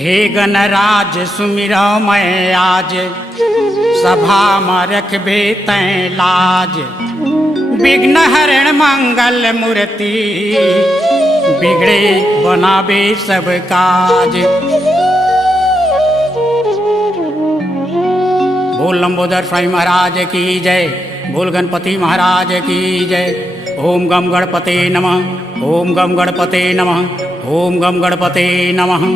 हे गणराज सुमिरो मैं आज, सभा में रखबे तैं लाज। विघ्न हरण मंगल मूर्ति, बिगड़े बनाबे सब काज। बोल लंबोदर स्वामी महाराज की जय, बोल गणपति महाराज की जय। ओम गम गणपते नमः, ओम गम गणपते नमः, ओम गम गणपते नमः।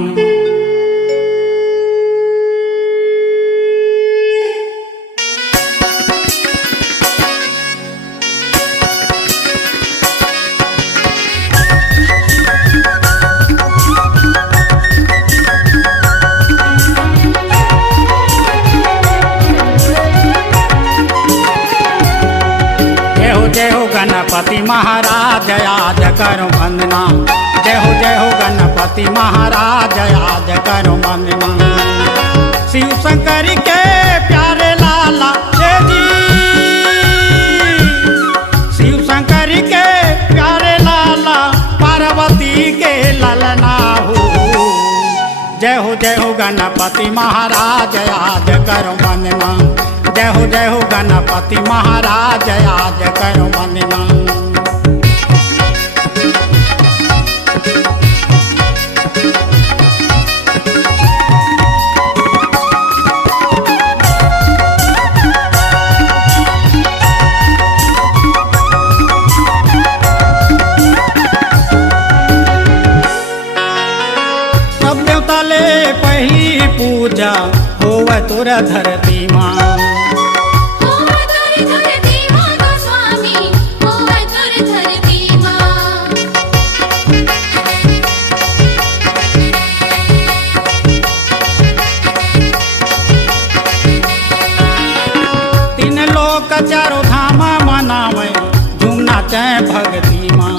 जय हो गणपति महाराज आज करो वंदना। जय हो गणपति महाराज आज करो वंदना। शिव शंकर के प्यारे लाला जी, शिव शंकर के प्यारे लाला, पार्वती के ललना हो। जय हो गणपति महाराज आज करो वंदना। जय हो गणपति महाराज आज करो वंदना। सब देवता ले पहली पूजा होवे तोरा धरती माँ। चारों धाम मनावे, झूमना चाहे भक्ति माँ।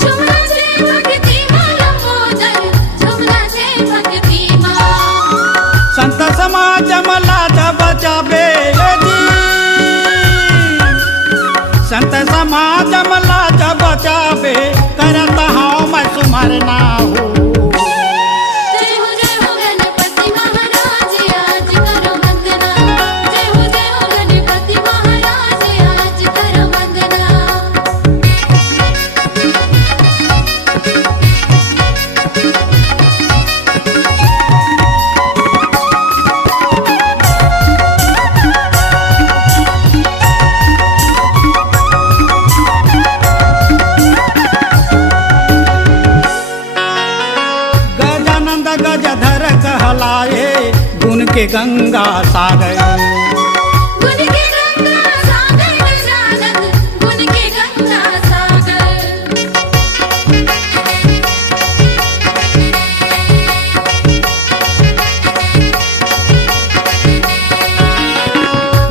झूमना चाहे भक्ति माँ, लंबोदर झूमना चाहे भक्ति माँ। संत समाज लाज बचावे जी, संत समाज लाज बचावे, करत हूँ मैं सुमरना हो। गजधर कहलाए, गुण के गंगा सागर। गुण के गंगा सागर गजानन, गुण के गंगा सागर।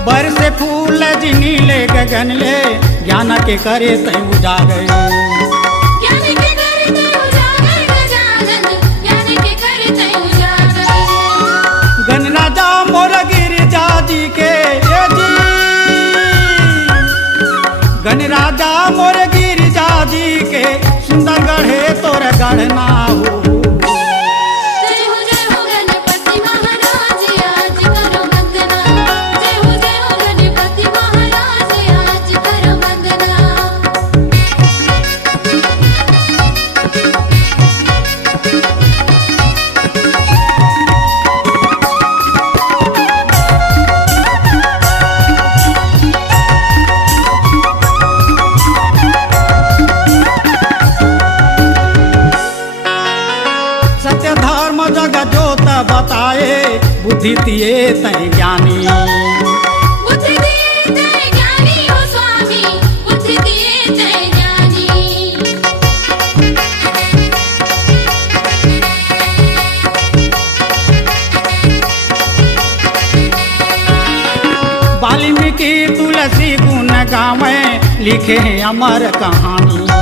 बरसे फूल नीले गगन ले, ज्ञान के करे तै उजागर। गणराजा मोर गिरिजा जी के जी, गणराजा मोर गिरिजा जी के, सुंदर गढ़े तोर गढ़ना हो। सत्य धर्म जग जोत बताए, बुद्धि दिए तै ज्ञानी। बुद्धि दिए तै ज्ञानी हो स्वामी, बुद्धि दिए तै ज्ञानी। वाल्मीकि तुलसी गुण गावे, लिखे अमर कहानी।